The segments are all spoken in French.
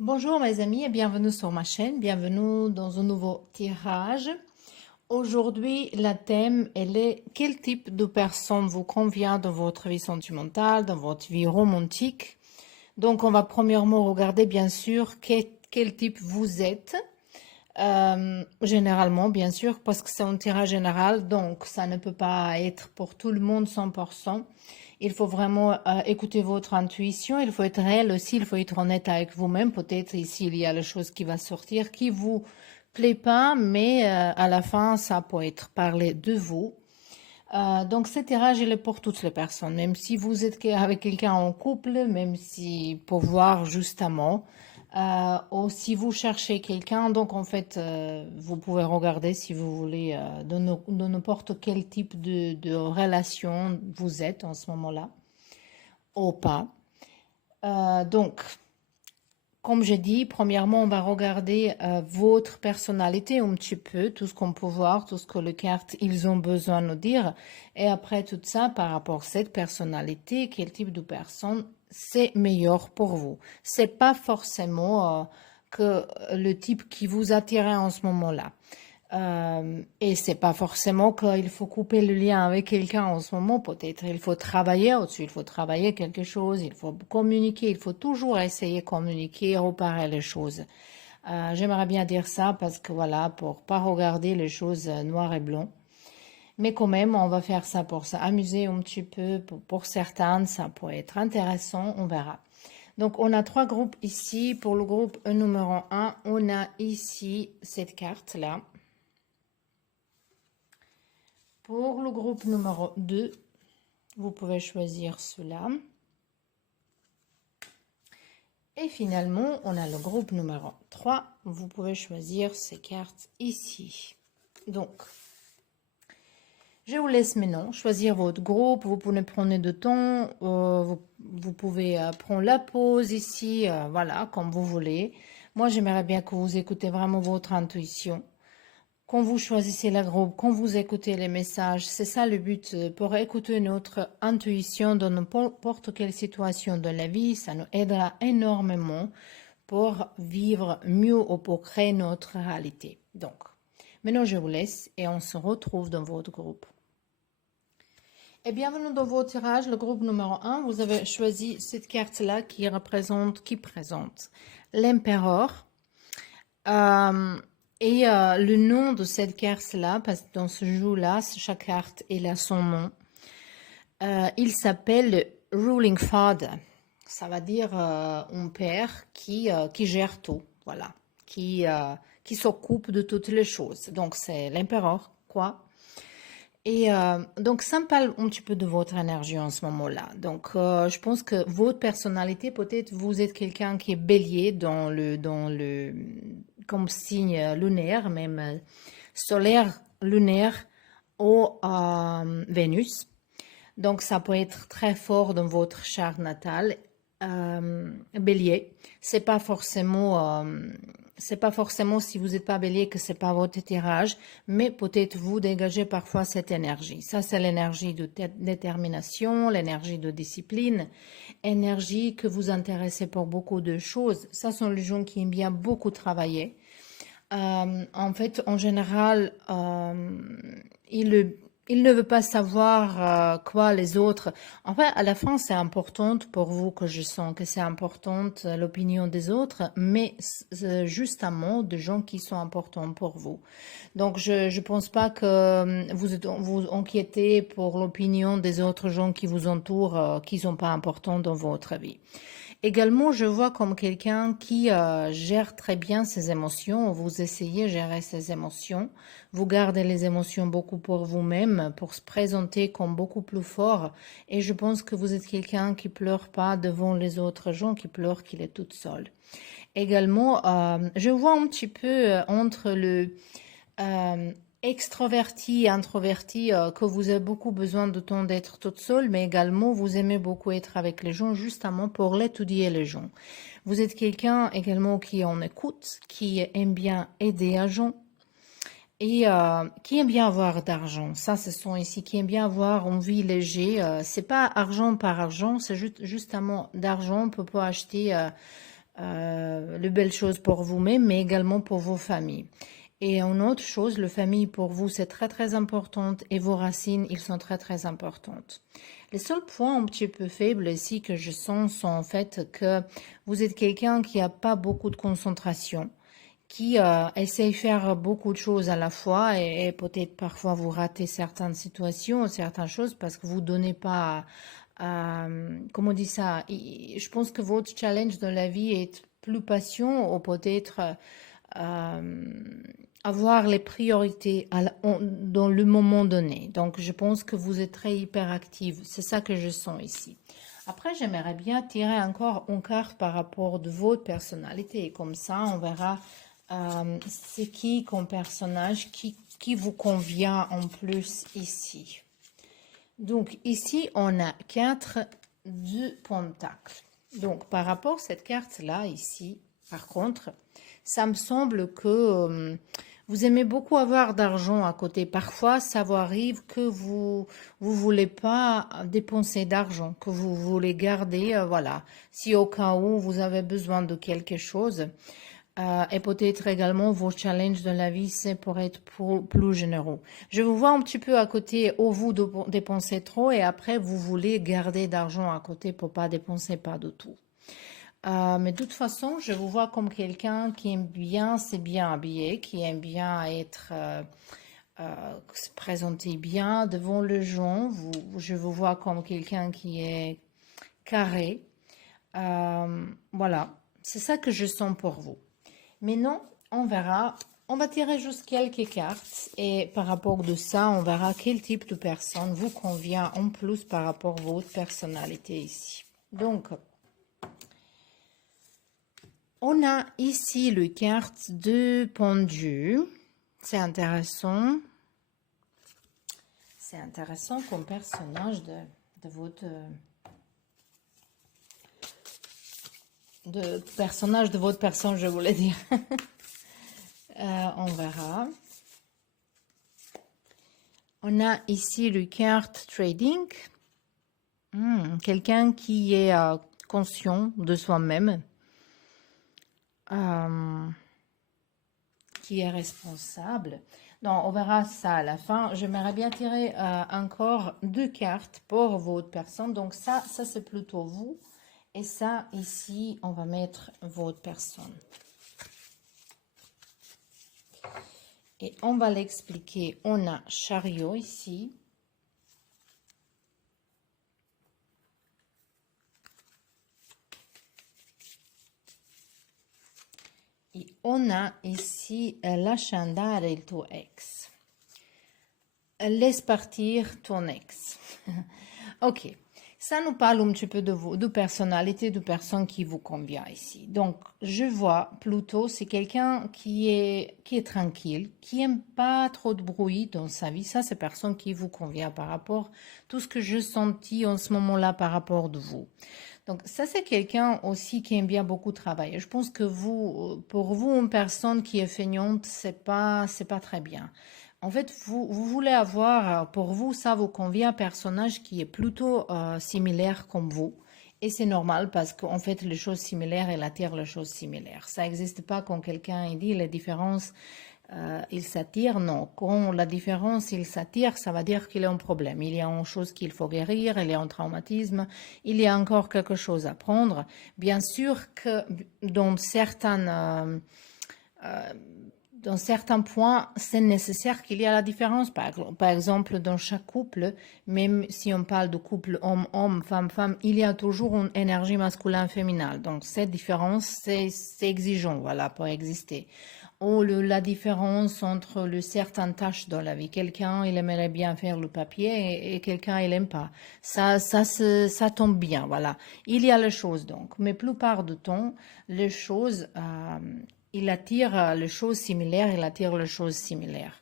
Bonjour mes amis et bienvenue sur ma chaîne, bienvenue dans un nouveau tirage. Aujourd'hui, la thème elle est quel type de personne vous convient dans votre vie sentimentale, dans votre vie romantique. Donc on va premièrement regarder bien sûr quel type vous êtes. Généralement bien sûr parce que c'est un tirage général donc ça ne peut pas être pour tout le monde 100%. Il faut vraiment écouter votre intuition, il faut être réel aussi, il faut être honnête avec vous-même. Peut-être ici il y a la chose qui va sortir qui vous plaît pas, mais à la fin ça peut être parlé de vous. Donc ce tirage il est pour toutes les personnes, même si vous êtes avec quelqu'un en couple, même si pour voir justement, ou si vous cherchez quelqu'un, donc en fait vous pouvez regarder si vous voulez de n'importe quel type de relation vous êtes en ce moment-là, ou pas. Donc comme j'ai dit, premièrement, on va regarder votre personnalité un petit peu, tout ce qu'on peut voir, tout ce que les cartes ils ont besoin de nous dire. Et après tout ça, par rapport à cette personnalité, quel type de personne c'est meilleur pour vous. C'est pas forcément que le type qui vous attire en ce moment-là. Et c'est pas forcément qu'il faut couper le lien avec quelqu'un en ce moment, peut-être il faut travailler au-dessus, il faut travailler quelque chose, il faut communiquer, il faut toujours essayer de communiquer, réparer les choses. J'aimerais bien dire ça parce que voilà, pour pas regarder les choses noir et blanc. Mais quand même, on va faire ça pour s'amuser un petit peu. Pour certains, ça peut être intéressant, on verra. Donc, on a trois groupes ici. Pour le groupe numéro 1, on a ici cette carte-là. Pour le groupe numéro 2, vous pouvez choisir cela. Et finalement, on a le groupe numéro 3. Vous pouvez choisir ces cartes ici. Donc, je vous laisse maintenant choisir votre groupe. Vous pouvez prendre de temps. Vous pouvez prendre la pause ici. Voilà, comme vous voulez. Moi, j'aimerais bien que vous écoutez vraiment votre intuition. Quand vous choisissez la groupe, quand vous écoutez les messages, c'est ça le but, pour écouter notre intuition dans n'importe quelle situation de la vie, ça nous aidera énormément pour vivre mieux ou pour créer notre réalité. Donc, maintenant je vous laisse et on se retrouve dans votre groupe. Et bienvenue dans votre tirage, le groupe numéro 1. Vous avez choisi cette carte-là qui présente l'empereur. Et le nom de cette carte-là, parce que dans ce jeu-là, chaque carte elle a son nom. Il s'appelle Ruling Father. Ça va dire un père qui gère tout, voilà, qui s'occupe de toutes les choses. Donc c'est l'empereur, quoi. Et donc ça me parle un petit peu de votre énergie en ce moment-là. Donc je pense que votre personnalité, peut-être vous êtes quelqu'un qui est bélier dans le comme signe lunaire, même solaire, lunaire ou Vénus. Donc ça peut être très fort dans votre charte natale. Bélier, c'est pas forcément si vous n'êtes pas bélier que c'est pas votre tirage, mais peut-être vous dégagez parfois cette énergie. Ça, c'est l'énergie de détermination, l'énergie de discipline, énergie que vous intéressez pour beaucoup de choses. Ça sont les gens qui aiment bien beaucoup travailler. En fait, en général, il ne veut pas savoir quoi les autres. En fait, à la fin, c'est important pour vous que je sens que c'est importante l'opinion des autres, mais c'est justement des gens qui sont importants pour vous. Donc, je ne pense pas que vous inquiétez pour l'opinion des autres gens qui vous entourent, qui ne sont pas importants dans votre vie. Également, je vois comme quelqu'un qui gère très bien ses émotions. Vous essayez de gérer ses émotions. Vous gardez les émotions beaucoup pour vous-même, pour se présenter comme beaucoup plus fort. Et je pense que vous êtes quelqu'un qui pleure pas devant les autres gens, qui pleure qu'il est toute seule. Également, je vois un petit peu entre le extroverti et introverti, que vous avez beaucoup besoin de temps d'être toute seule, mais également vous aimez beaucoup être avec les gens justement pour l'étudier les gens. Vous êtes quelqu'un également qui en écoute, qui aime bien aider les gens et qui aime bien avoir d'argent. Ça, ce sont ici qui aiment bien avoir une vie légère. C'est pas argent par argent, c'est justement d'argent pour pouvoir acheter de belles choses pour vous-même, mais également pour vos familles. Et une autre chose, la famille pour vous, c'est très très importante et vos racines, ils sont très très importantes. Les seuls points un petit peu faibles ici que je sens sont en fait que vous êtes quelqu'un qui n'a pas beaucoup de concentration, qui essaye de faire beaucoup de choses à la fois et peut-être parfois vous ratez certaines situations, certaines choses parce que vous donnez pas, comment on dit ça, je pense que votre challenge dans la vie est plus passion ou peut-être avoir les priorités dans le moment donné. Donc je pense que vous êtes très hyperactive, c'est ça que je sens ici. Après, j'aimerais bien tirer encore une carte par rapport de votre personnalité. Et comme ça, on verra c'est qui comme personnage qui vous convient en plus ici. Donc ici, on a 4 de pentacles. Donc par rapport à cette carte-là, ici, par contre, ça me semble que vous aimez beaucoup avoir d'argent à côté. Parfois, ça vous arrive que vous voulez pas dépenser d'argent, que vous voulez garder, voilà. Si au cas où vous avez besoin de quelque chose, et peut-être également vos challenges de la vie, c'est pour être plus généreux. Je vous vois un petit peu à côté, où vous dépensez trop et après vous voulez garder d'argent à côté pour pas dépenser pas de tout. Mais de toute façon, je vous vois comme quelqu'un qui aime bien, c'est bien habillé, qui aime bien être se présenter bien devant les gens. Je vous vois comme quelqu'un qui est carré. Voilà, c'est ça que je sens pour vous. Mais non, on verra. On va tirer juste quelques cartes et par rapport de ça, on verra quel type de personne vous convient en plus par rapport à votre personnalité ici. Donc, on a ici le carte de pendu. C'est intéressant. C'est intéressant comme personnage de votre... personnage de votre personne, je voulais dire. On verra. On a ici le carte trading. Quelqu'un qui est conscient de soi-même. Qui est responsable. Donc, on verra ça à la fin. J'aimerais bien tirer encore 2 cartes pour votre personne. Donc, ça c'est plutôt vous. Et ça, ici, on va mettre votre personne. Et on va l'expliquer. On a chariot ici. Et on a ici l'ascendant et ton ex. Laisse partir ton ex. Ok. Ça nous parle un petit peu de vous, de personnalité, de personne qui vous convient ici. Donc, je vois plutôt, c'est quelqu'un qui est tranquille, qui aime pas trop de bruit dans sa vie. Ça, c'est personne qui vous convient par rapport à tout ce que je sentis en ce moment-là par rapport de vous. Donc, ça, c'est quelqu'un aussi qui aime bien beaucoup travailler. Je pense que pour vous, une personne qui est feignante, c'est pas très bien. En fait, vous voulez avoir, pour vous, ça vous convient, un personnage qui est plutôt similaire comme vous. Et c'est normal parce qu'en fait, les choses similaires, elles attirent les choses similaires. Ça n'existe pas quand quelqu'un il dit les différences, il s'attire. Non, quand la différence, il s'attire, ça va dire qu'il y a un problème. Il y a une chose qu'il faut guérir, il y a un traumatisme, il y a encore quelque chose à prendre. Bien sûr que dans certaines... dans certains points, c'est nécessaire qu'il y ait la différence. Par exemple, dans chaque couple, même si on parle de couple homme-homme, femme-femme, il y a toujours une énergie masculin-féminine. Donc, cette différence, c'est exigeant, voilà, pour exister. Ou la différence entre certaines tâches dans la vie. Quelqu'un, il aimerait bien faire le papier et quelqu'un, il n'aime pas. Ça tombe bien, voilà. Il y a les choses, donc. Mais plupart du temps, les choses... il attire les choses similaires, il attire les choses similaires.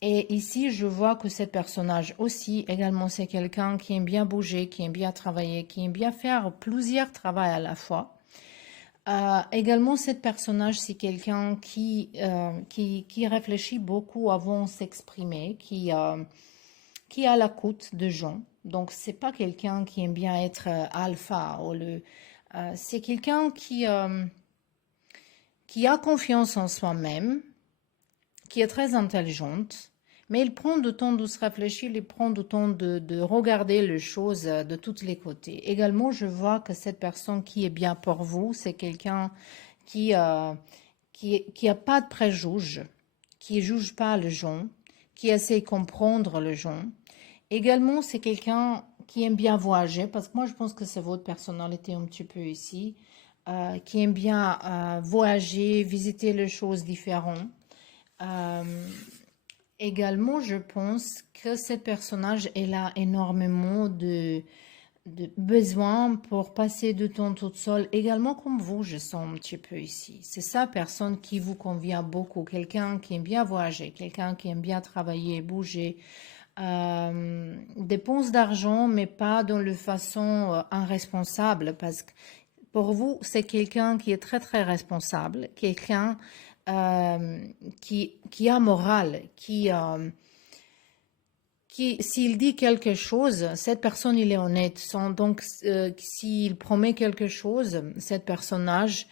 Et ici, je vois que ce personnage aussi, également, c'est quelqu'un qui aime bien bouger, qui aime bien travailler, qui aime bien faire plusieurs travaux à la fois. Également, ce personnage, c'est quelqu'un qui réfléchit beaucoup avant de s'exprimer, qui a l'écoute de gens. Donc, c'est pas quelqu'un qui aime bien être alpha. C'est quelqu'un qui a confiance en soi-même, qui est très intelligente, mais il prend du temps de se réfléchir, il prend du temps de regarder les choses de tous les côtés. Également, je vois que cette personne qui est bien pour vous, c'est quelqu'un qui, qui a pas de préjugés, qui ne juge pas les gens, qui essaie de comprendre les gens. Également, c'est quelqu'un qui aime bien voyager, parce que moi, je pense que c'est votre personnalité un petit peu ici, qui aime bien voyager, visiter les choses différentes. Euh, Également, je pense que ce personnage, elle a énormément de besoin pour passer du temps toute seule. Également, comme vous, je sens un petit peu ici. C'est ça, personne qui vous convient beaucoup. Quelqu'un qui aime bien voyager, quelqu'un qui aime bien travailler, bouger, dépense d'argent, mais pas dans le façon irresponsable, parce que pour vous, c'est quelqu'un qui est très très responsable, quelqu'un euh, qui a morale, qui s'il dit quelque chose, cette personne il est honnête. Donc s'il promet quelque chose, cet personnage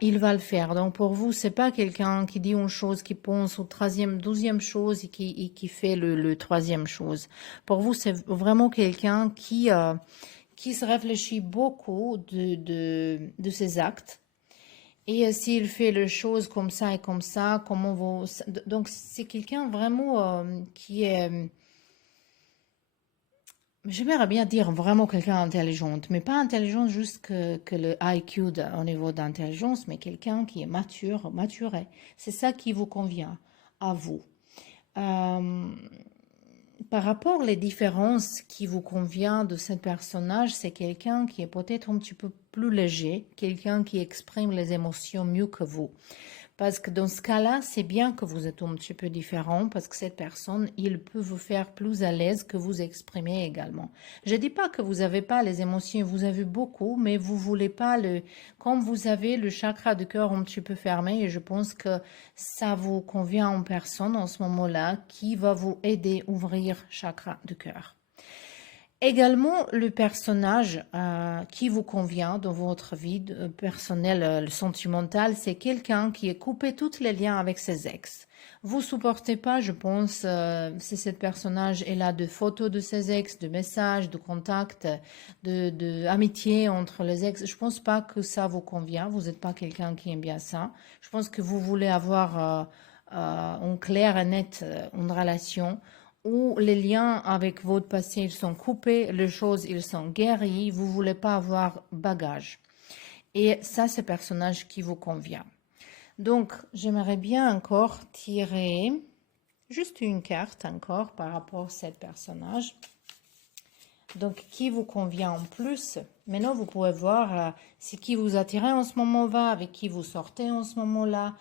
il va le faire. Donc pour vous, c'est pas quelqu'un qui dit une chose, qui pense au troisième, douzième chose et qui fait le troisième chose. Pour vous, c'est vraiment quelqu'un qui se réfléchit beaucoup de ses actes. Et s'il fait les choses comme ça et comme ça, comment vous... Donc c'est quelqu'un vraiment qui est... J'aimerais bien dire vraiment quelqu'un intelligent, mais pas intelligent juste que le IQ au niveau d'intelligence, mais quelqu'un qui est mature, maturé. C'est ça qui vous convient à vous. Euh, Par rapport aux différences qui vous convient de ce personnage, c'est quelqu'un qui est peut-être un petit peu plus léger, quelqu'un qui exprime les émotions mieux que vous. Parce que dans ce cas-là, c'est bien que vous êtes un petit peu différent parce que cette personne, il peut vous faire plus à l'aise que vous exprimer également. Je ne dis pas que vous n'avez pas les émotions, vous avez beaucoup, mais vous voulez pas le... Comme vous avez le chakra du cœur un petit peu fermé, et je pense que ça vous convient en personne en ce moment-là qui va vous aider à ouvrir chakra du cœur. Également, le personnage qui vous convient dans votre vie personnelle, sentimentale, c'est quelqu'un qui est coupé tous les liens avec ses ex. Vous supportez pas, je pense, si ce personnage est là de photos de ses ex, de messages, de contacts, de amitié entre les ex. Je pense pas que ça vous convient. Vous n'êtes pas quelqu'un qui aime bien ça. Je pense que vous voulez avoir en clair et net une relation où les liens avec votre passé ils sont coupés, les choses ils sont guéries, vous voulez pas avoir bagage. Et ça, c'est le personnage qui vous convient. Donc, j'aimerais bien encore tirer juste une carte encore par rapport à ce personnage. Donc, qui vous convient en plus. Maintenant, vous pouvez voir c'est qui vous attirez en ce moment-là, avec qui vous sortez en ce moment-là.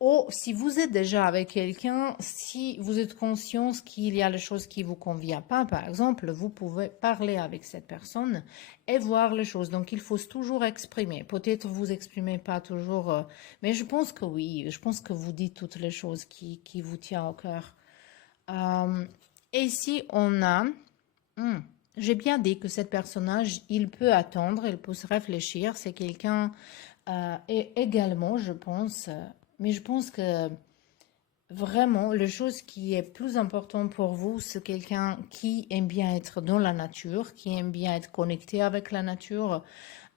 Ou si vous êtes déjà avec quelqu'un, si vous êtes conscient qu'il y a les choses qui ne vous conviennent pas, par exemple, vous pouvez parler avec cette personne et voir les choses. Donc, il faut toujours exprimer. Peut-être vous exprimez pas toujours, mais je pense que oui. Je pense que vous dites toutes les choses qui vous tiennent au cœur. Et ici, on a... j'ai bien dit que ce personnage, il peut attendre, il peut se réfléchir. C'est quelqu'un, et également, je pense, mais je pense que vraiment, la chose qui est plus importante pour vous, c'est quelqu'un qui aime bien être dans la nature, qui aime bien être connecté avec la nature.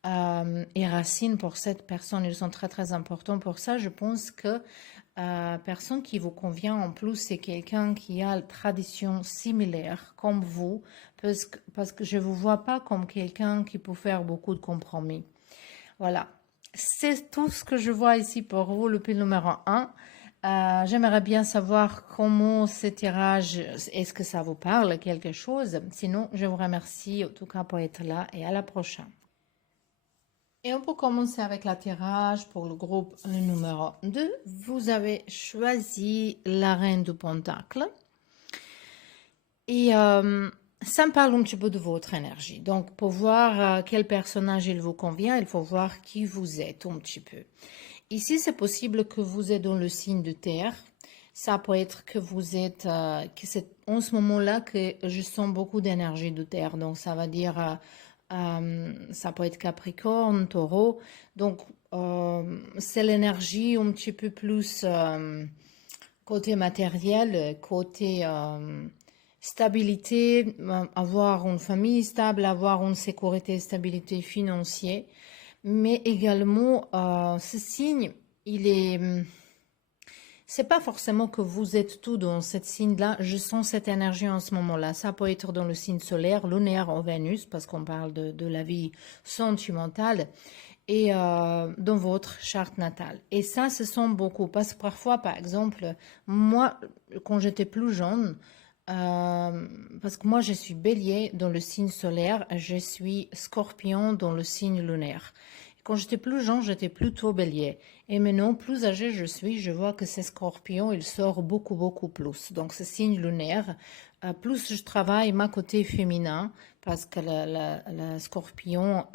Et racines pour cette personne, ils sont très très importants pour ça. Je pense que personne qui vous convient en plus, c'est quelqu'un qui a une tradition similaire comme vous, parce que je ne vous vois pas comme quelqu'un qui peut faire beaucoup de compromis. Voilà, c'est tout ce que je vois ici pour vous, le pile numéro un. J'aimerais bien savoir comment ce tirage, est-ce que ça vous parle quelque chose? Sinon, je vous remercie en tout cas pour être là et à la prochaine. Et on peut commencer avec la tirage pour le groupe numéro 2. Vous avez choisi la reine du pentacle. Et ça me parle un petit peu de votre énergie. Donc, pour voir quel personnage il vous convient, il faut voir qui vous êtes un petit peu. Ici, c'est possible que vous êtes dans le signe de terre. Ça peut être que vous êtes, que c'est en ce moment-là que je sens beaucoup d'énergie de terre. Donc, ça va dire, ça peut être Capricorne, Taureau. Donc, c'est l'énergie un petit peu plus côté matériel, côté stabilité, avoir une famille stable, avoir une sécurité, stabilité financière. Mais également, ce signe, il est... C'est pas forcément que vous êtes tout dans cette signe-là. Je sens cette énergie en ce moment-là. Ça peut être dans le signe solaire, lunaire ou Vénus, parce qu'on parle de la vie sentimentale, et dans votre charte natale. Et ça, ce sont beaucoup. Parce que parfois, par exemple, moi, quand j'étais plus jeune, parce que moi, je suis bélier dans le signe solaire, je suis scorpion dans le signe lunaire. Quand j'étais plus jeune, j'étais plutôt bélier. Et maintenant, plus âgée je suis, je vois que ces scorpions, il sort beaucoup, beaucoup plus. Donc, ce signe lunaire, plus je travaille ma côté féminin, parce que la scorpion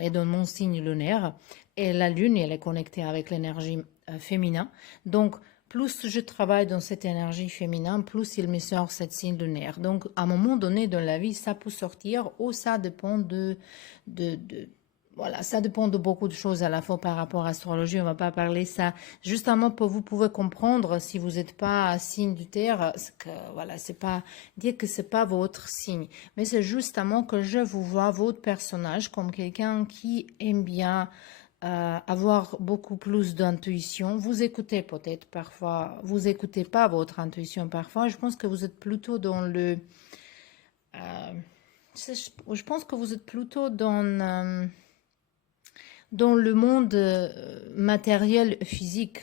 est dans mon signe lunaire, et la lune, elle est connectée avec l'énergie féminin. Donc, plus je travaille dans cette énergie féminine, plus il me sort cette signe lunaire. Donc, à un moment donné dans la vie, ça peut sortir, ou ça dépend voilà, ça dépend de beaucoup de choses à la fois par rapport à l'astrologie. On va pas parler ça justement pour vous pouvez comprendre si vous n'êtes pas signe du terre, que voilà, c'est pas dire que c'est pas votre signe, mais c'est justement que je vous vois votre personnage comme quelqu'un qui aime bien avoir beaucoup plus d'intuition. Vous écoutez peut-être parfois, vous écoutez pas votre intuition parfois. Je pense que vous êtes plutôt dans le, euh, je pense que vous êtes plutôt dans le monde matériel physique.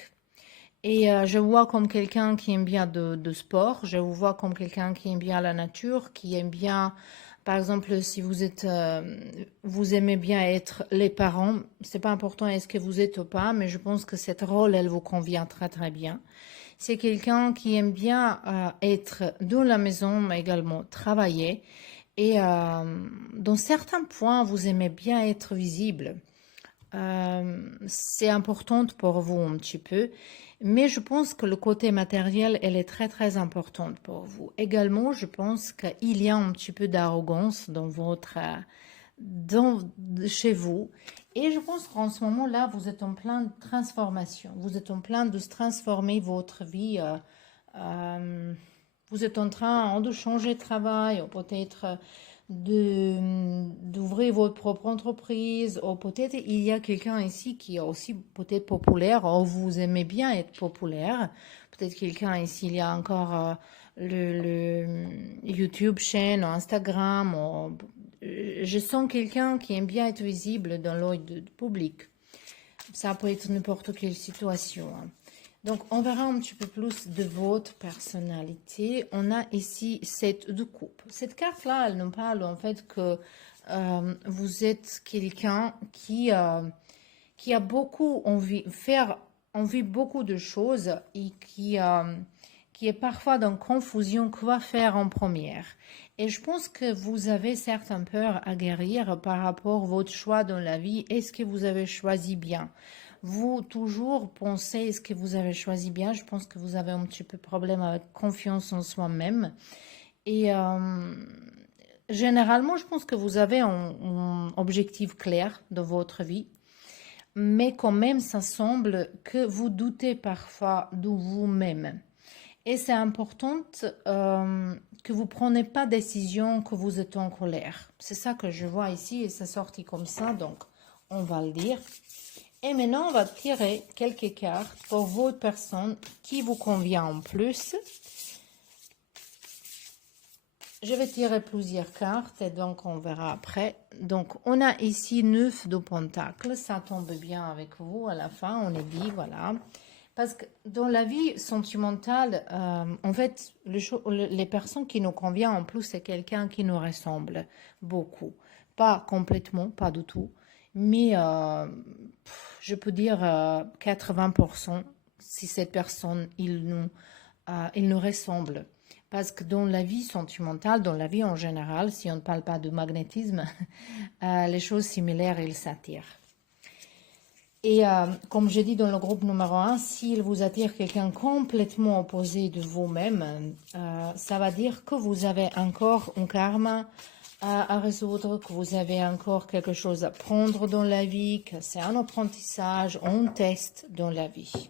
Et je vois comme quelqu'un qui aime bien de sport, je vous vois comme quelqu'un qui aime bien la nature, qui aime bien, par exemple, si vous êtes, vous aimez bien être les parents, c'est pas important est-ce que vous êtes ou pas, mais je pense que cette rôle, elle vous convient très très bien. C'est quelqu'un qui aime bien être dans la maison, mais également travailler. Et dans certains points, vous aimez bien être visible. C'est important pour vous un petit peu, mais je pense que le côté matériel, elle est très très importante pour vous. Également, je pense qu'il y a un petit peu d'arrogance dans dans, chez vous, et je pense qu'en ce moment-là, vous êtes en pleine transformation. Vous êtes en train de se transformer votre vie. Vous êtes en train de changer de travail, ou peut-être d'ouvrir votre propre entreprise, ou peut-être il y a quelqu'un ici qui est aussi peut-être populaire, ou vous aimez bien être populaire. Peut-être quelqu'un ici, il y a encore le YouTube chaîne, ou Instagram. Je sens quelqu'un qui aime bien être visible dans l'œil du public. Ça peut être n'importe quelle situation, hein. Donc, on verra un petit peu plus de votre personnalité. On a ici cette de coupe. Cette carte-là, elle nous parle en fait que vous êtes quelqu'un qui a beaucoup envie beaucoup de choses et qui est parfois dans confusion quoi faire en première. Et je pense que vous avez certaines peurs à guérir par rapport à votre choix dans la vie. Est-ce que vous avez choisi bien? Vous toujours pensez, est-ce que vous avez choisi bien? Je pense que vous avez un petit peu de problème avec confiance en soi-même. Et généralement, je pense que vous avez un objectif clair dans votre vie. Mais quand même, ça semble que vous doutez parfois de vous-même. Et c'est important que vous ne preniez pas de décision que vous êtes en colère. C'est ça que je vois ici et c'est sorti comme ça, donc on va le dire. Et maintenant, on va tirer quelques cartes pour votre personne qui vous convient en plus. Je vais tirer plusieurs cartes et donc on verra après. Donc, on a ici 9 de pentacles. Ça tombe bien avec vous à la fin, on est dit, voilà. Parce que dans la vie sentimentale, en fait, les personnes qui nous conviennent en plus, c'est quelqu'un qui nous ressemble beaucoup. Pas complètement, pas du tout. Mais je peux dire 80% si cette personne, il nous ressemble. Parce que dans la vie sentimentale, dans la vie en général, si on ne parle pas de magnétisme, les choses similaires, ils s'attirent. Et comme j'ai dit dans le groupe numéro 1, s'il vous attire quelqu'un complètement opposé de vous-même, ça va dire que vous avez encore un karma à résoudre, que vous avez encore quelque chose à prendre dans la vie, que c'est un apprentissage, un test dans la vie.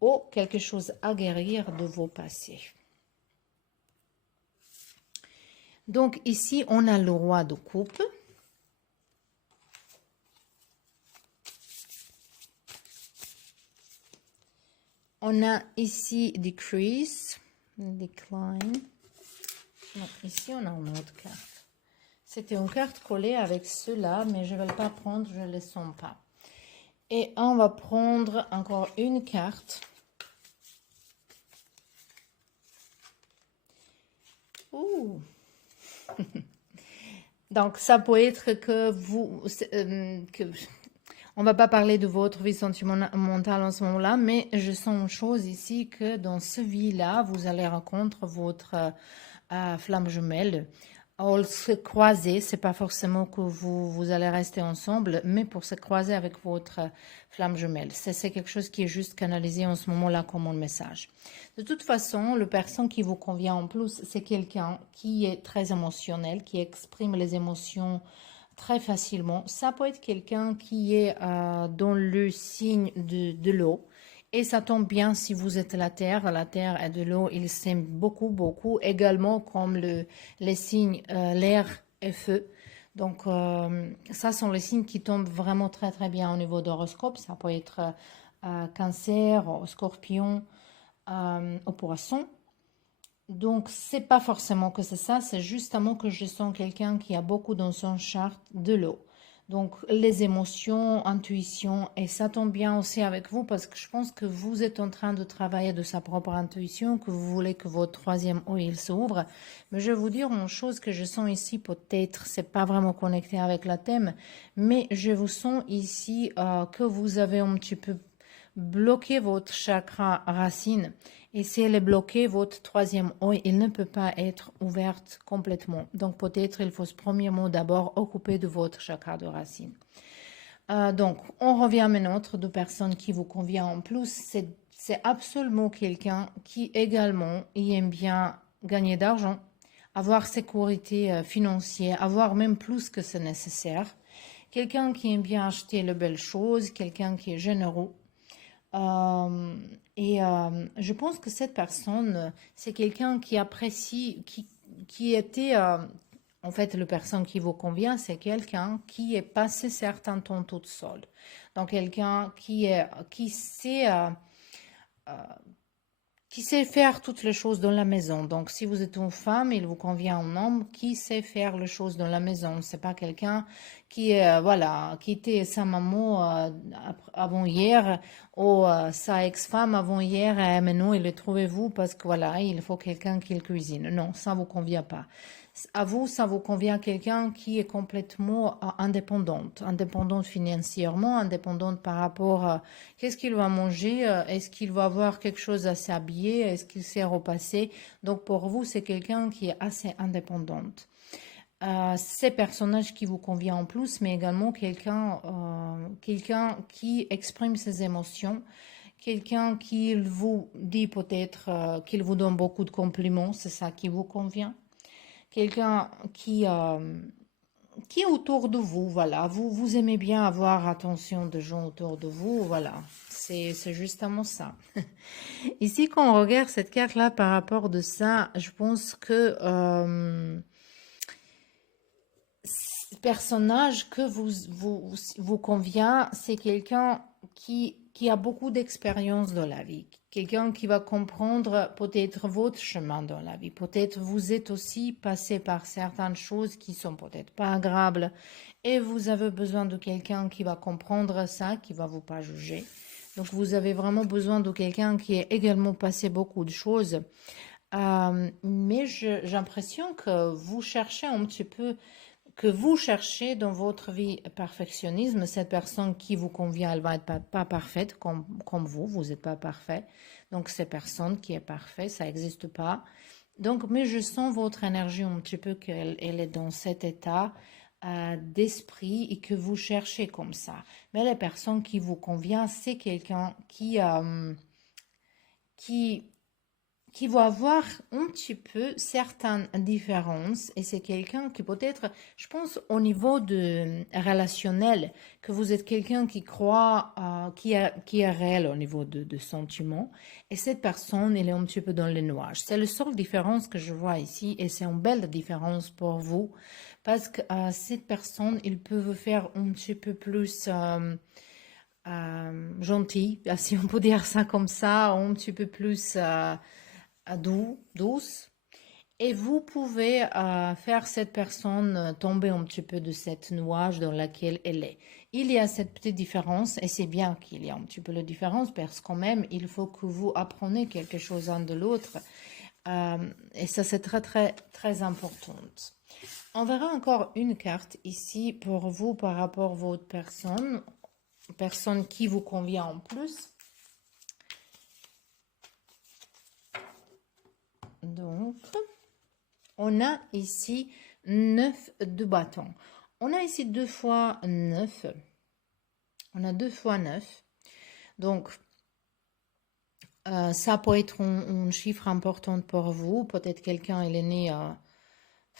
Ou quelque chose à guérir de vos passés. Donc ici, on a le roi de coupe. On a ici decrease, decline. Non, ici, on a une autre carte. C'était une carte collée avec cela, mais je ne vais pas prendre, je ne les sens pas. Et on va prendre encore une carte. Ouh. Donc, ça peut être que vous... on va pas parler de votre vie sentimentale en ce moment-là, mais je sens une chose ici que dans ce vie-là, vous allez rencontrer votre flamme jumelle. Se croiser, c'est pas forcément que vous allez rester ensemble, mais pour se croiser avec votre flamme jumelle. C'est quelque chose qui est juste canalisé en ce moment-là comme un message. De toute façon, le personne qui vous convient en plus, c'est quelqu'un qui est très émotionnel, qui exprime les émotions très facilement. Ça peut être quelqu'un qui est dans le signe de l'eau. Et ça tombe bien si vous êtes la terre est de l'eau, il s'aime beaucoup, beaucoup, également comme les signes l'air et feu. Donc, ça sont les signes qui tombent vraiment très, très bien au niveau d'horoscope. Ça peut être cancer, scorpion, au poisson. Donc, c'est pas forcément que c'est ça, c'est justement que je sens quelqu'un qui a beaucoup dans son charte de l'eau. Donc, les émotions, intuition, et ça tombe bien aussi avec vous parce que je pense que vous êtes en train de travailler de sa propre intuition, que vous voulez que votre troisième œil s'ouvre. Mais je vais vous dire une chose que je sens ici, peut-être, c'est pas vraiment connecté avec la thème, mais je vous sens ici que vous avez un petit peu bloqué votre chakra racine. Et si elle est bloquée, votre troisième œil, il ne peut pas être ouverte complètement. Donc peut-être il faut premièrement d'abord occuper de votre chakra de racine. Donc on revient maintenant à notre deux personnes qui vous convient en plus. C'est absolument quelqu'un qui également il aime bien gagner d'argent, avoir sécurité financière, avoir même plus que c'est nécessaire. Quelqu'un qui aime bien acheter les belles choses, quelqu'un qui est généreux. Je pense que cette personne, c'est quelqu'un qui apprécie, qui était, en fait, la personne qui vous convient, c'est quelqu'un qui est passé certains temps toute seule. Donc, quelqu'un qui sait faire toutes les choses dans la maison. Donc, si vous êtes une femme, il vous convient un homme qui sait faire les choses dans la maison. C'est pas quelqu'un qui, voilà, qui était sa maman avant hier ou sa ex-femme avant hier et maintenant il le trouvez-vous parce que voilà, il faut quelqu'un qui le cuisine. Non, ça vous convient pas. À vous, ça vous convient quelqu'un qui est complètement indépendante financièrement, indépendante par rapport à qu'est-ce qu'il va manger, est-ce qu'il va avoir quelque chose à s'habiller, est-ce qu'il sait repasser. Donc pour vous, c'est quelqu'un qui est assez indépendante. Ces personnages qui vous convient en plus, mais également quelqu'un qui exprime ses émotions, quelqu'un qui vous dit peut-être qu'il vous donne beaucoup de compliments, c'est ça qui vous convient. Quelqu'un qui est autour de vous, voilà. Vous aimez bien avoir attention de gens autour de vous, voilà. C'est justement ça. Ici, quand on regarde cette carte-là par rapport de ça, je pense que ce personnage que vous convient, c'est quelqu'un qui a beaucoup d'expérience dans la vie. Quelqu'un qui va comprendre peut-être votre chemin dans la vie. Peut-être vous êtes aussi passé par certaines choses qui sont peut-être pas agréables et vous avez besoin de quelqu'un qui va comprendre ça, qui va vous pas juger. Donc vous avez vraiment besoin de quelqu'un qui ait également passé beaucoup de choses. Mais j'ai l'impression que vous cherchez un petit peu, que vous cherchez dans votre vie perfectionnisme. Cette personne qui vous convient, elle va être pas parfaite comme vous n'êtes pas parfait. Donc cette personne qui est parfaite, ça n'existe pas. Donc, mais je sens votre énergie un petit peu qu'elle est dans cet état d'esprit et que vous cherchez comme ça. Mais la personne qui vous convient, c'est quelqu'un qui qui va avoir un petit peu certaines différences et c'est quelqu'un qui peut-être, je pense au niveau de relationnel, que vous êtes quelqu'un qui croit, qui est réel au niveau de sentiments et cette personne, elle est un petit peu dans les nuages. C'est la seule différence que je vois ici et c'est une belle différence pour vous parce que cette personne, il peut vous faire un petit peu plus gentil, si on peut dire ça comme ça, un petit peu plus douce. Et vous pouvez faire cette personne tomber un petit peu de cette nuage dans laquelle elle est. Il y a cette petite différence, et c'est bien qu'il y ait un petit peu de différence, parce que quand même, il faut que vous appreniez quelque chose un de l'autre. Et ça, c'est très, très, très important. On verra encore une carte ici pour vous par rapport à votre personne qui vous convient en plus. Donc, on a ici 9 de bâton. On a ici 2 fois 9. On a 2 fois 9. Donc, ça peut être un chiffre important pour vous. Peut-être quelqu'un il est né,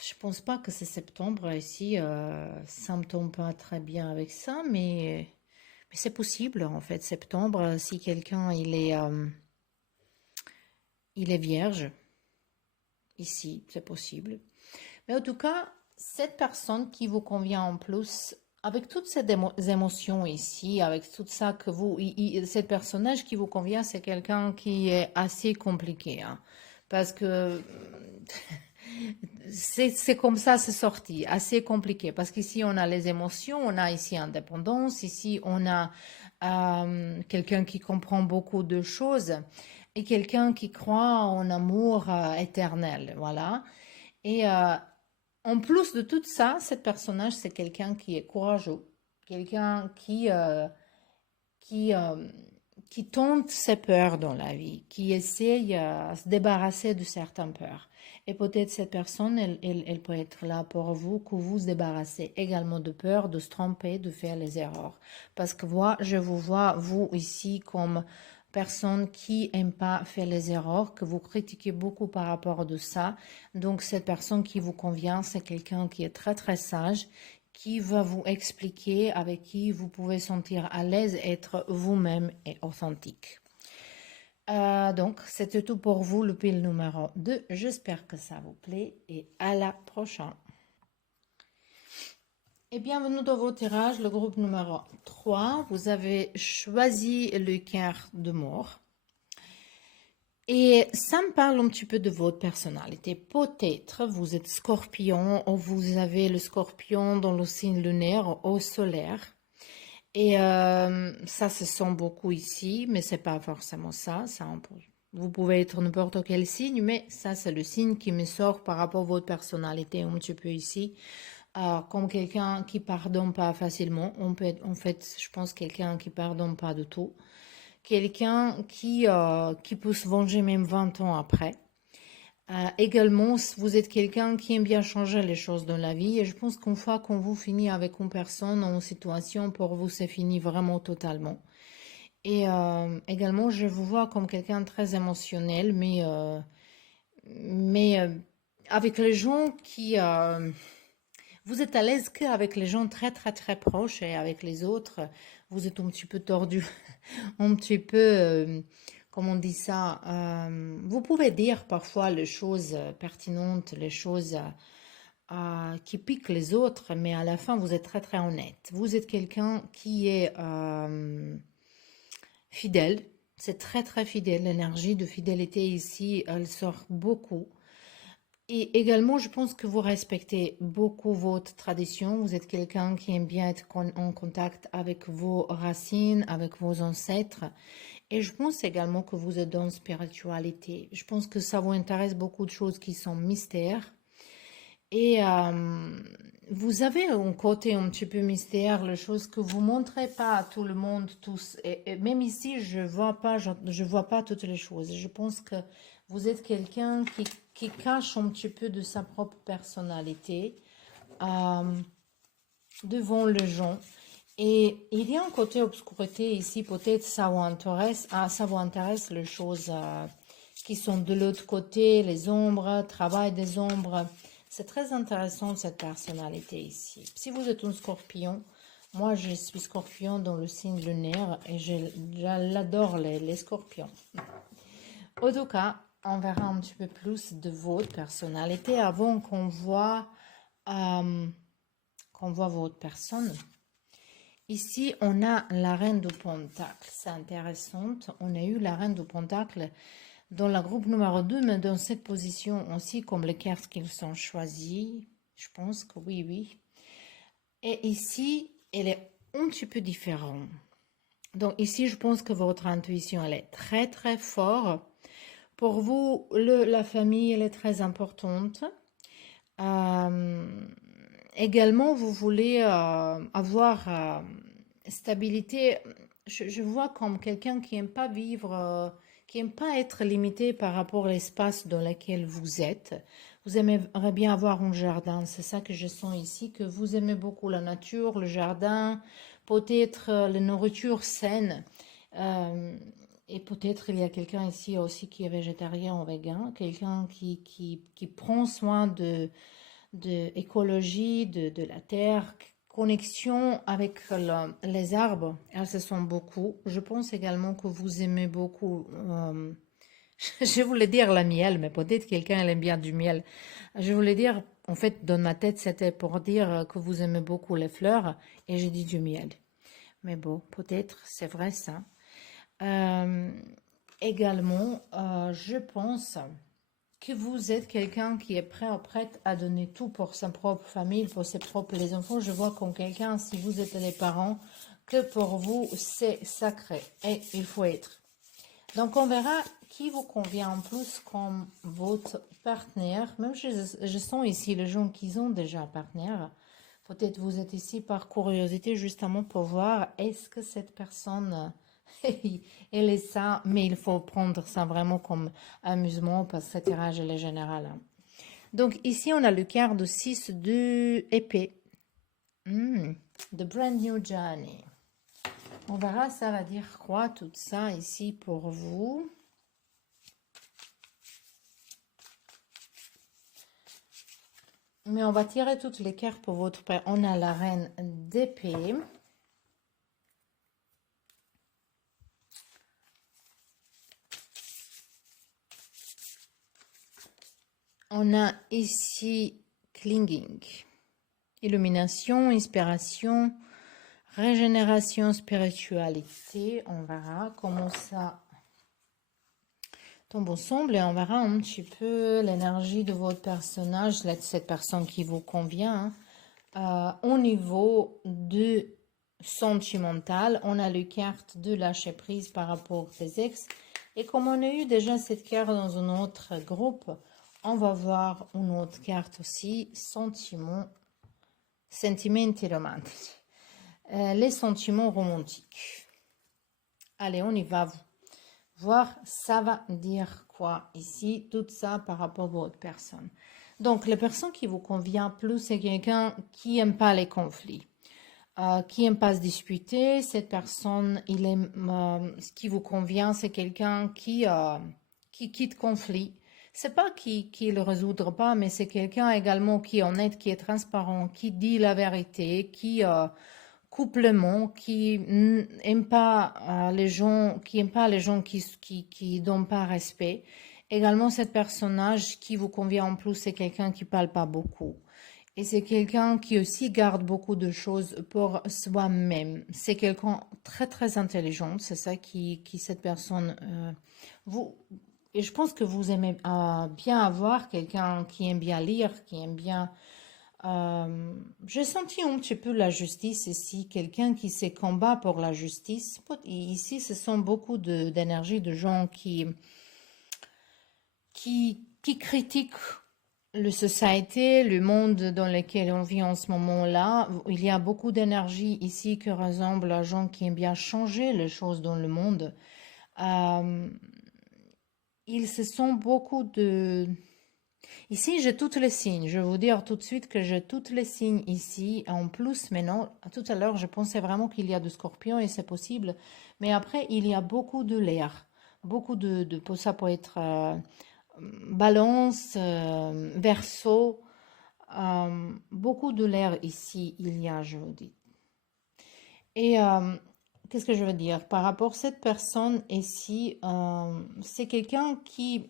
je pense pas que c'est septembre ici. Ça me tombe pas très bien avec ça, mais c'est possible en fait. Septembre, si quelqu'un il est vierge, ici, c'est possible. Mais en tout cas, cette personne qui vous convient en plus, avec toutes ces émotions ici, avec tout ça que vous, cette personnage qui vous convient, c'est quelqu'un qui est assez compliqué, hein, parce que c'est comme ça, c'est sorti, assez compliqué, parce qu'ici on a les émotions, on a ici indépendance, ici on a quelqu'un qui comprend beaucoup de choses et quelqu'un qui croit en amour éternel, voilà. Et en plus de tout ça, ce personnage, c'est quelqu'un qui est courageux, quelqu'un qui, euh, qui tente ses peurs dans la vie, qui essaye de se débarrasser de certaines peurs. Et peut-être cette personne, elle peut être là pour vous, que vous vous débarrassez également de peur, de se tromper, de faire les erreurs. Parce que moi, je vous vois, vous ici, comme personne qui aime pas faire les erreurs, que vous critiquez beaucoup par rapport de ça. Donc, cette personne qui vous convient, c'est quelqu'un qui est très, très sage, qui va vous expliquer, avec qui vous pouvez sentir à l'aise, être vous-même et authentique. Donc, c'était tout pour vous, le pile numéro 2. J'espère que ça vous plaît et à la prochaine. Et bienvenue dans vos tirages, le groupe numéro 3. Vous avez choisi le quart de mort. Et ça me parle un petit peu de votre personnalité. Peut-être vous êtes scorpion ou vous avez le scorpion dans le signe lunaire au solaire. Et ça se sent beaucoup ici, mais c'est pas forcément ça. Vous pouvez être n'importe quel signe, mais ça c'est le signe qui me sort par rapport à votre personnalité un petit peu ici. Comme quelqu'un qui pardonne pas facilement. En fait, je pense quelqu'un qui pardonne pas de tout. Quelqu'un qui peut se venger même 20 ans après. Également, vous êtes quelqu'un qui aime bien changer les choses dans la vie et je pense qu'une fois qu'on vous finit avec une personne ou une situation, pour vous, c'est fini vraiment totalement. Et également, je vous vois comme quelqu'un de très émotionnel, mais avec les gens qui... vous êtes à l'aise qu'avec les gens très très très proches et avec les autres, vous êtes un petit peu tordu, un petit peu, comment on dit ça, vous pouvez dire parfois les choses pertinentes, les choses qui piquent les autres, mais à la fin vous êtes très très honnête. Vous êtes quelqu'un qui est fidèle, c'est très très fidèle, l'énergie de fidélité ici, elle sort beaucoup. Et également, je pense que vous respectez beaucoup votre tradition. Vous êtes quelqu'un qui aime bien être en contact avec vos racines, avec vos ancêtres. Et je pense également que vous êtes dans la spiritualité. Je pense que ça vous intéresse beaucoup de choses qui sont mystères. Et vous avez un côté un petit peu mystère, les choses que vous montrez pas à tout le monde, tous. Et même ici, je vois pas toutes les choses. Je pense que vous êtes quelqu'un qui cache un petit peu de sa propre personnalité devant les gens. Et il y a un côté obscurité ici, peut-être ça vous intéresse les choses qui sont de l'autre côté, les ombres, travail des ombres. C'est très intéressant cette personnalité ici. Si vous êtes un scorpion, moi je suis scorpion dans le signe lunaire et j'adore les scorpions. En tout cas, on verra un petit peu plus de votre personnalité avant qu'on voit votre personne. Ici, on a la reine de Pentacle. C'est intéressant. On a eu la reine de Pentacle dans la groupe numéro 2, mais dans cette position aussi, comme les cartes qu'ils sont choisies. Je pense que oui, oui. Et ici, elle est un petit peu différente. Donc ici, je pense que votre intuition, elle est très, très forte. Pour vous, la famille, elle est très importante. Également, vous voulez avoir stabilité. Je vois comme quelqu'un qui n'aime pas vivre, qui n'aime pas être limité par rapport à l'espace dans lequel vous êtes. Vous aimeriez bien avoir un jardin. C'est ça que je sens ici, que vous aimez beaucoup la nature, le jardin, peut-être la nourriture saine. Et peut-être il y a quelqu'un ici aussi qui est végétarien ou vegan, quelqu'un qui prend soin de écologie, de la terre, connexion avec les arbres. Elles se sont beaucoup. Je pense également que vous aimez beaucoup, je voulais dire la miel, mais peut-être quelqu'un aime bien du miel. Je voulais dire, en fait, dans ma tête, c'était pour dire que vous aimez beaucoup les fleurs et j'ai dit du miel. Mais bon, peut-être c'est vrai ça. Également, je pense que vous êtes quelqu'un qui est prêt ou prête à donner tout pour sa propre famille, pour ses propres les enfants. Je vois comme quelqu'un, si vous êtes les parents, que pour vous, c'est sacré et il faut être. Donc, on verra qui vous convient en plus comme votre partenaire. Même je sens ici les gens qui ont déjà un partenaire. Peut-être vous êtes ici par curiosité justement pour voir est-ce que cette personne elle est ça, mais il faut prendre ça vraiment comme amusement parce que ce tirage est général. Donc ici on a le quart de 6 de épée. The Brand New Journey. On verra ça va dire quoi tout ça ici pour vous. Mais on va tirer toutes les cartes pour votre père. On a la reine d'épée. On a ici clinging, illumination, inspiration, régénération, spiritualité. On verra comment ça tombe ensemble et on verra un petit peu l'énergie de votre personnage, cette personne qui vous convient. Au niveau de sentimental, on a les cartes de lâcher prise par rapport aux ex. Et comme on a eu déjà cette carte dans un autre groupe, on va voir une autre carte aussi, sentimenti romantici. Les sentiments romantiques. Allez, on y va voir, ça va dire quoi ici, tout ça par rapport à votre personne. Donc, la personne qui vous convient plus, c'est quelqu'un qui n'aime pas les conflits, qui n'aime pas se disputer. Cette personne, ce qui vous convient, c'est quelqu'un qui quitte conflit. C'est pas qui le résoudra pas, mais c'est quelqu'un également qui est honnête, qui est transparent, qui dit la vérité, qui coupe le mot, qui n'aime pas les gens, qui donnent pas respect. Également, cette personnage qui vous convient en plus, c'est quelqu'un qui parle pas beaucoup. Et c'est quelqu'un qui aussi garde beaucoup de choses pour soi-même. C'est quelqu'un très très intelligent. C'est ça qui cette personne vous. Et je pense que vous aimez bien avoir quelqu'un qui aime bien lire, qui aime bien. J'ai senti un petit peu la justice ici, quelqu'un qui se combat pour la justice. Ici, ce sont beaucoup d'énergie de gens qui critiquent la société, le monde dans lequel on vit en ce moment-là. Il y a beaucoup d'énergie ici qui ressemble à gens qui aiment bien changer les choses dans le monde. Ils se sont beaucoup de... Ici, j'ai tous les signes. Je vais vous dire tout de suite que j'ai tous les signes ici. En plus, maintenant, tout à l'heure, je pensais vraiment qu'il y a de scorpions et c'est possible. Mais après, il y a beaucoup de l'air. beaucoup ça peut être Balance, Verseau, beaucoup de l'air ici, il y a, je vous dis. Et qu'est-ce que je veux dire? Par rapport à cette personne ici, c'est quelqu'un qui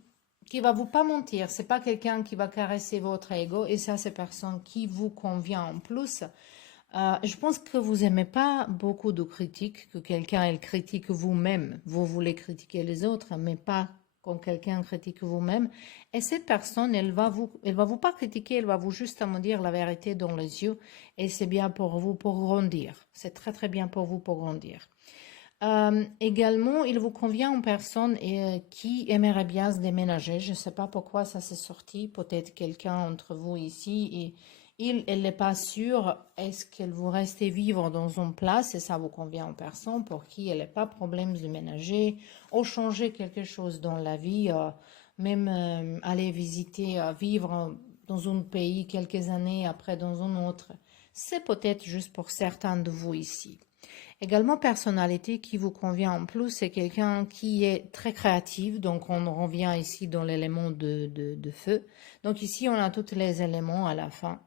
va vous pas mentir. C'est pas quelqu'un qui va caresser votre ego. Et ça, c'est personne qui vous convient en plus. Je pense que vous aimez pas beaucoup de critiques, que quelqu'un elle critique vous-même. Vous voulez critiquer les autres, mais pas quand quelqu'un critique vous-même. Et cette personne, elle va vous pas critiquer, elle va vous juste me dire la vérité dans les yeux. Et c'est bien pour vous pour grandir. C'est très très bien pour vous pour grandir. Également, il vous convient une personne qui aimerait bien se déménager. Je ne sais pas pourquoi ça s'est sorti. Peut-être quelqu'un entre vous ici et elle n'est pas sûre. Est-ce qu'elle vous restez vivre dans une place et ça vous convient en personne pour qui elle n'a pas problème de déménager ou changer quelque chose dans la vie, même aller visiter, vivre dans un pays quelques années après dans un autre. C'est peut-être juste pour certains de vous ici. Également, personnalité qui vous convient en plus, c'est quelqu'un qui est très créatif. Donc, on revient ici dans l'élément de feu. Donc, ici, on a tous les éléments à la fin.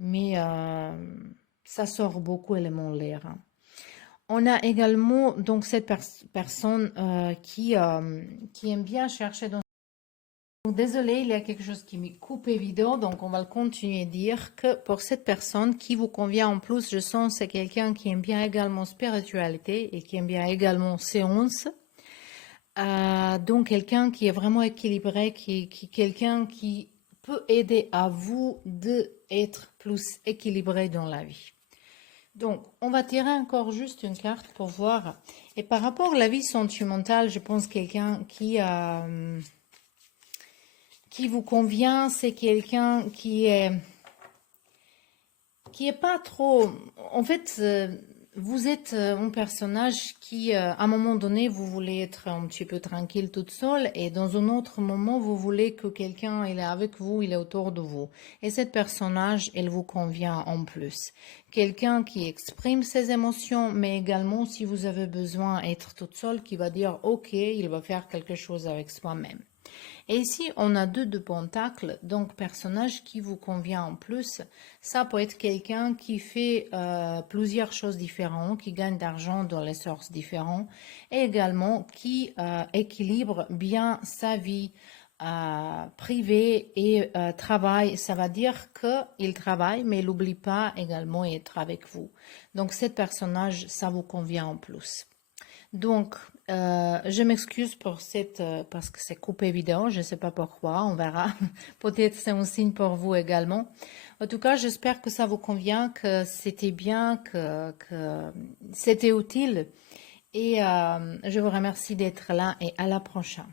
Mais ça sort beaucoup éléments l'air. Hein. On a également donc cette personne qui aime bien chercher dans... Désolé, il y a quelque chose qui me coupe vidéo, donc on va le continuer à dire que pour cette personne qui vous convient en plus, je sens c'est quelqu'un qui aime bien également spiritualité et qui aime bien également séance. Donc quelqu'un qui est vraiment équilibré, quelqu'un qui peut aider à vous d'être plus équilibré dans la vie. Donc, on va tirer encore juste une carte pour voir. Et par rapport à la vie sentimentale, je pense quelqu'un qui vous convient, c'est quelqu'un qui est pas trop... En fait, vous êtes un personnage qui, à un moment donné, vous voulez être un petit peu tranquille toute seule et dans un autre moment, vous voulez que quelqu'un, il est avec vous, il est autour de vous. Et cette personnage, elle vous convient en plus. Quelqu'un qui exprime ses émotions, mais également, si vous avez besoin d'être toute seule, qui va dire, OK, il va faire quelque chose avec soi-même. Et ici, on a deux de pentacles, donc personnage qui vous convient en plus. Ça peut être quelqu'un qui fait plusieurs choses différentes, qui gagne d'argent dans les sources différentes, et également qui équilibre bien sa vie privée et travail. Ça va dire qu'il travaille, mais il n'oublie pas également être avec vous. Donc, cet personnage, ça vous convient en plus. Donc, je m'excuse pour parce que c'est coupé vidéo, je ne sais pas pourquoi, on verra. Peut-être c'est un signe pour vous également. En tout cas, j'espère que ça vous convient, que c'était bien, que c'était utile. Et je vous remercie d'être là et à la prochaine.